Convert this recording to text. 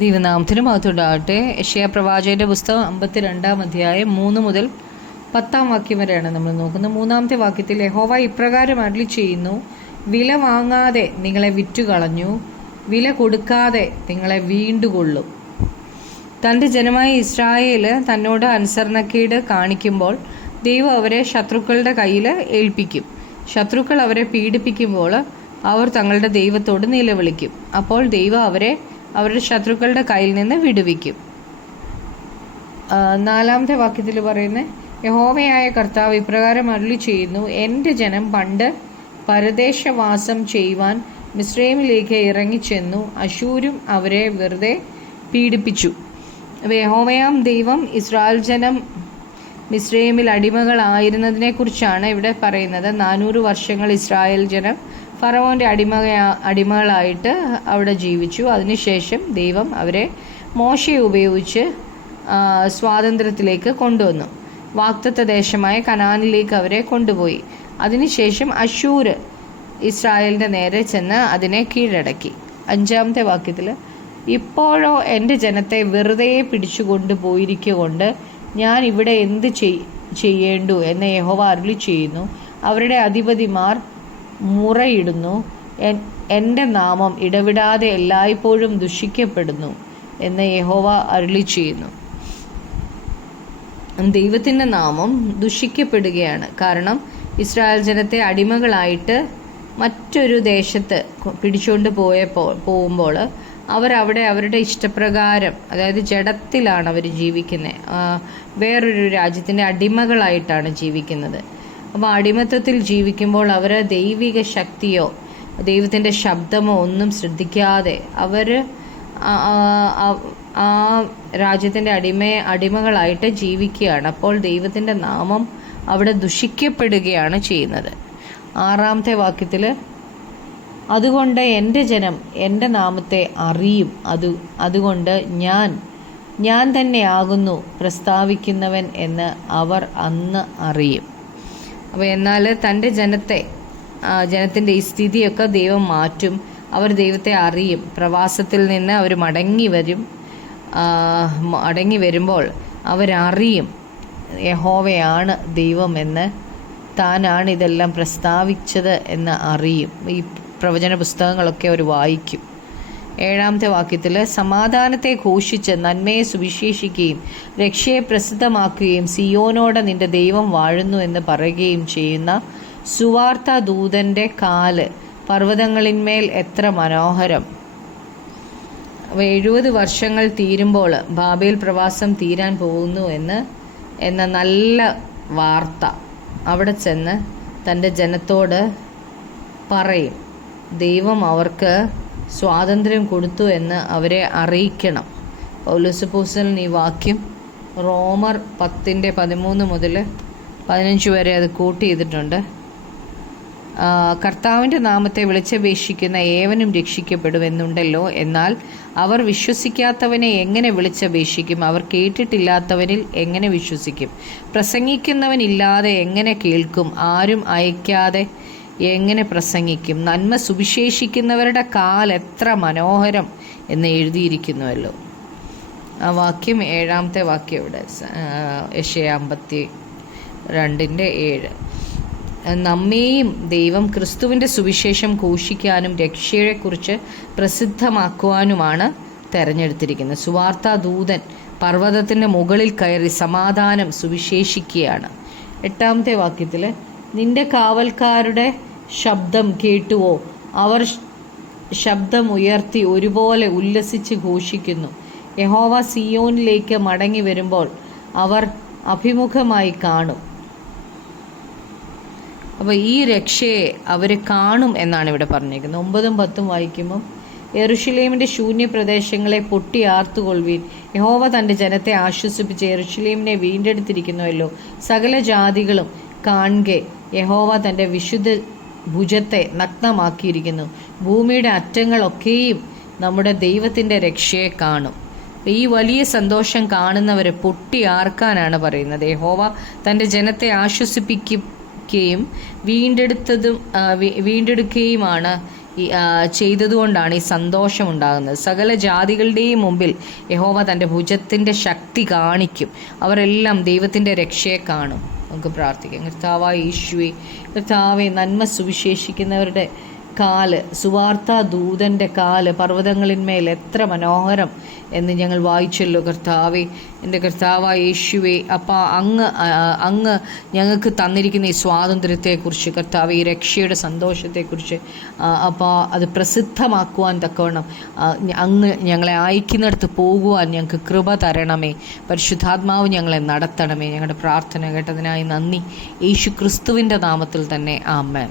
ദൈവനാമത്തിന് മഹത്വമുണ്ടാകട്ടെ. യെശയ്യാ പ്രവാചകന്റെ പുസ്തകം 52 അധ്യായം 3 മുതൽ 10 വാക്യം വരെയാണ് നമ്മൾ നോക്കുന്നത്. 3-ാമത്തെ വാക്യത്തിൽ യഹോവ ഇപ്രകാരം അരുളി ചെയ്യുന്നു, വില വാങ്ങാതെ നിങ്ങളെ വിറ്റുകളഞ്ഞു, വില കൊടുക്കാതെ നിങ്ങളെ വീണ്ടുകൊള്ളും. തൻ്റെ ജനമായ ഇസ്രായേല് തന്നോട് അനുസരണക്കേട് കാണിക്കുമ്പോൾ ദൈവം അവരെ ശത്രുക്കളുടെ കയ്യിൽ ഏൽപ്പിക്കും. ശത്രുക്കൾ അവരെ പീഡിപ്പിക്കുമ്പോൾ അവർ തങ്ങളുടെ ദൈവത്തോട് നിലവിളിക്കും. അപ്പോൾ ദൈവം അവരെ അവരുടെ ശത്രുക്കളുടെ കയ്യിൽ നിന്ന് വിടുവിക്കും. 4-ാമത്തെ വാക്യത്തിൽ പറയുന്നത്, യഹോവയായ കർത്താവ് ഇപ്രകാരം അരുളി ചെയ്യുന്നു, എൻ്റെ ജനം പണ്ട് പരദേശവാസം ചെയ്യുവാൻ മിസ്രൈമിലേക്ക് ഇറങ്ങിച്ചെന്നു, അശൂരും അവരെ വെറുതെ പീഡിപ്പിച്ചു. യഹോവയാം ദൈവം ഇസ്രായേൽ ജനം മിസ്രൈമിൽ അടിമകളായിരുന്നതിനെ കുറിച്ചാണ് ഇവിടെ പറയുന്നത്. 400 വർഷങ്ങൾ ഇസ്രായേൽ ജനം ഫറവോൻ്റെ അടിമകളായിട്ട് അവിടെ ജീവിച്ചു. അതിനുശേഷം ദൈവം അവരെ മോശയെ ഉപയോഗിച്ച് സ്വാതന്ത്ര്യത്തിലേക്ക് കൊണ്ടുവന്നു. വാഗ്ദത്ത ദേശമായ കനാനിലേക്ക് അവരെ കൊണ്ടുപോയി. അതിനുശേഷം അശൂർ ഇസ്രായേലിൻ്റെ നേരെ ചെന്ന് അതിനെ കീഴടക്കി. 5-ാമത്തെ വാക്യത്തിൽ, ഇപ്പോഴോ എൻ്റെ ജനത്തെ വെറുതെ പിടിച്ചുകൊണ്ട് പോയിരിക്കൊണ്ട് ഞാൻ ഇവിടെ എന്ത് ചെയ്യേണ്ടു എന്ന് യഹോവ അരുളി ചെയ്യുന്നു. അവരുടെ അധിപതിമാർ മുറയിടുന്നു, എൻ്റെ നാമം ഇടവിടാതെ എല്ലായ്പ്പോഴും ദുഷിക്കപ്പെടുന്നു എന്ന് യഹോവ അരുളി ചെയ്യുന്നു. ദൈവത്തിൻ്റെ നാമം ദുഷിക്കപ്പെടുകയാണ്. കാരണം ഇസ്രായേൽ ജനത്തെ അടിമകളായിട്ട് മറ്റൊരു ദേശത്ത് പിടിച്ചുകൊണ്ട് പോകുമ്പോൾ അവരവിടെ അവരുടെ ഇഷ്ടപ്രകാരം, അതായത് ജഡത്തിലാണ് അവർ ജീവിക്കുന്നത്. വേറൊരു രാജ്യത്തിൻ്റെ അടിമകളായിട്ടാണ് ജീവിക്കുന്നത്. അപ്പോൾ അടിമത്തത്തിൽ ജീവിക്കുമ്പോൾ അവർ ദൈവിക ശക്തിയോ ദൈവത്തിൻ്റെ ശബ്ദമോ ഒന്നും ശ്രദ്ധിക്കാതെ അവർ ആ രാജ്യത്തിൻ്റെ അടിമകളായിട്ട് ജീവിക്കുകയാണ്. അപ്പോൾ ദൈവത്തിൻ്റെ നാമം അവിടെ ദുഷിക്കപ്പെടുകയാണ് ചെയ്യുന്നത്. 6-ാമത്തെ വാക്യത്തിൽ, അതുകൊണ്ട് എൻ്റെ ജനം എൻ്റെ നാമത്തെ അറിയും, അതുകൊണ്ട് ഞാൻ തന്നെയാകുന്നു പ്രസ്താവിക്കുന്നവൻ എന്ന് അവർ അന്ന് അറിയും. അപ്പോൾ എന്നാൽ തൻ്റെ ജനത്തിൻ്റെ ഈ സ്ഥിതിയൊക്കെ ദൈവം മാറ്റും. അവർ ദൈവത്തെ അറിയും. പ്രവാസത്തിൽ നിന്ന് അവർ മടങ്ങി വരുമ്പോൾ അവരറിയും യഹോവയാണ് ദൈവമെന്ന്, താനാണ് ഇതെല്ലാം പ്രസ്താവിച്ചത് എന്ന് അറിയും. ഈ പ്രവചന പുസ്തകങ്ങളൊക്കെ അവർ വായിക്കും. 7-ാമത്തെ വാക്യത്തിൽ, സമാധാനത്തെ ഘോഷിച്ച് നന്മയെ സുവിശേഷിക്കുകയും രക്ഷയെ പ്രസിദ്ധമാക്കുകയും സിയോനോടെ നിന്റെ ദൈവം വാഴുന്നു എന്ന് പറയുകയും ചെയ്യുന്ന സുവാർത്ത ദൂതൻ്റെ കാല് പർവ്വതങ്ങളിന്മേൽ എത്ര മനോഹരം. 70 വർഷങ്ങൾ തീരുമ്പോൾ ബാബേൽ പ്രവാസം തീരാൻ പോകുന്നു എന്ന നല്ല വാർത്ത അവിടെ ചെന്ന് തൻ്റെ ജനത്തോട് പറയും. ദൈവം അവർക്ക് സ്വാതന്ത്ര്യം കൊടുത്തു എന്ന് അവരെ അറിയിക്കണം. പൗലോസ് അപ്പോസ്തലൻ ഈ വാക്യം റോമർ 10:13 മുതൽ 15 വരെ അത് കോട്ട് ചെയ്തിട്ടുണ്ട്. കർത്താവിൻ്റെ നാമത്തെ വിളിച്ചപേക്ഷിക്കുന്ന ഏവനും രക്ഷിക്കപ്പെടുമെന്നുണ്ടല്ലോ. എന്നാൽ അവർ വിശ്വസിക്കാത്തവനെ എങ്ങനെ വിളിച്ചപേക്ഷിക്കും? അവർ കേട്ടിട്ടില്ലാത്തവനിൽ എങ്ങനെ വിശ്വസിക്കും? പ്രസംഗിക്കുന്നവനില്ലാതെ എങ്ങനെ കേൾക്കും? ആരും അയക്കാതെ എങ്ങനെ പ്രസംഗിക്കും? നന്മ സുവിശേഷിക്കുന്നവരുടെ കാൽ എത്ര മനോഹരം എന്ന് എഴുതിയിരിക്കുന്നുവല്ലോ. ആ വാക്യം 7-ാമത്തെ വാക്യം ഇവിടെ യെശയ്യാ 52:7. നമ്മെയും ദൈവം ക്രിസ്തുവിൻ്റെ സുവിശേഷം ഘോഷിക്കാനും രക്ഷയെക്കുറിച്ച് പ്രസിദ്ധമാക്കുവാനുമാണ് തെരഞ്ഞെടുത്തിരിക്കുന്നത്. സുവാർത്താ ദൂതൻ പർവ്വതത്തിൻ്റെ മുകളിൽ കയറി സമാധാനം സുവിശേഷിക്കുകയാണ്. 8-ാമത്തെ വാക്യത്തിൽ, നിന്റെ കാവൽക്കാരുടെ ശബ്ദം കേട്ടുവോ? അവർ ശബ്ദമുയർത്തി ഒരുപോലെ ഉല്ലസിച്ച് ഘോഷിക്കുന്നു. യഹോവ സിയോനിലേക്ക് മടങ്ങി വരുമ്പോൾ അവർ അഭിമുഖമായി കാണും. അപ്പോൾ ഈ രക്ഷയെ അവർ കാണും എന്നാണ് ഇവിടെ പറഞ്ഞിരിക്കുന്നത്. 9-ഉം 10-ഉം വായിക്കുമ്പം, യെരൂശലേമിൻ്റെ ശൂന്യപ്രദേശങ്ങളെ പൊട്ടി ആർത്തുകൊള്ളുവീൻ. യഹോവ തൻ്റെ ജനത്തെ ആശ്വസിപ്പിച്ച് യെരൂശലേമിനെ വീണ്ടെടുത്തിരിക്കുന്നുവല്ലോ. സകല ജാതികളും കാൺകെ, യഹോവ തൻ്റെ വിശുദ്ധ ഭുജത്തെ നഗ്നമാക്കിയിരിക്കുന്നു. ഭൂമിയുടെ അറ്റങ്ങളൊക്കെയും നമ്മുടെ ദൈവത്തിൻ്റെ രക്ഷയെ കാണും. ഈ വലിയ സന്തോഷം കാണുന്നവരെ പൊട്ടി ആർക്കാനാണ് പറയുന്നത്. യഹോവ തൻ്റെ ജനത്തെ ആശ്വസിപ്പിക്കുകയും വീണ്ടെടുക്കുകയുമാണ് ചെയ്തതുകൊണ്ടാണ് ഈ സന്തോഷമുണ്ടാകുന്നത്. സകല ജാതികളുടെയും മുമ്പിൽ യഹോവ തൻ്റെ ഭുജത്തിൻ്റെ ശക്തി കാണിക്കും. അവരെല്ലാം ദൈവത്തിൻ്റെ രക്ഷയെ കാണും. നമുക്ക് പ്രാർത്ഥിക്കാം. കർത്താവായ യേശുവേ, കർത്താവെ, നന്മ സുവിശേഷിക്കുന്നവരുടെ കാല്, സുവാർത്താ ദൂതൻ്റെ കാല് പർവ്വതങ്ങളിന്മേൽ എത്ര മനോഹരം എന്ന് ഞങ്ങൾ വായിച്ചല്ലോ കർത്താവെ. എൻ്റെ കർത്താവായ യേശുവേ, അപ്പം അങ്ങ് ഞങ്ങൾക്ക് തന്നിരിക്കുന്ന ഈ സ്വാതന്ത്ര്യത്തെക്കുറിച്ച് കർത്താവ്, ഈ രക്ഷയുടെ സന്തോഷത്തെക്കുറിച്ച് അപ്പോൾ അത് പ്രസിദ്ധമാക്കുവാൻ തക്കവണ്ണം അങ്ങ് ഞങ്ങളെ അയക്കുന്നിടത്ത് പോകുവാൻ ഞങ്ങൾക്ക് കൃപ തരണമേ. പരിശുദ്ധാത്മാവ് ഞങ്ങളെ നടത്തണമേ. ഞങ്ങളുടെ പ്രാർത്ഥന കേട്ടതിനായി നന്ദി. യേശു ക്രിസ്തുവിൻ്റെ നാമത്തിൽ തന്നെ ആമേൻ.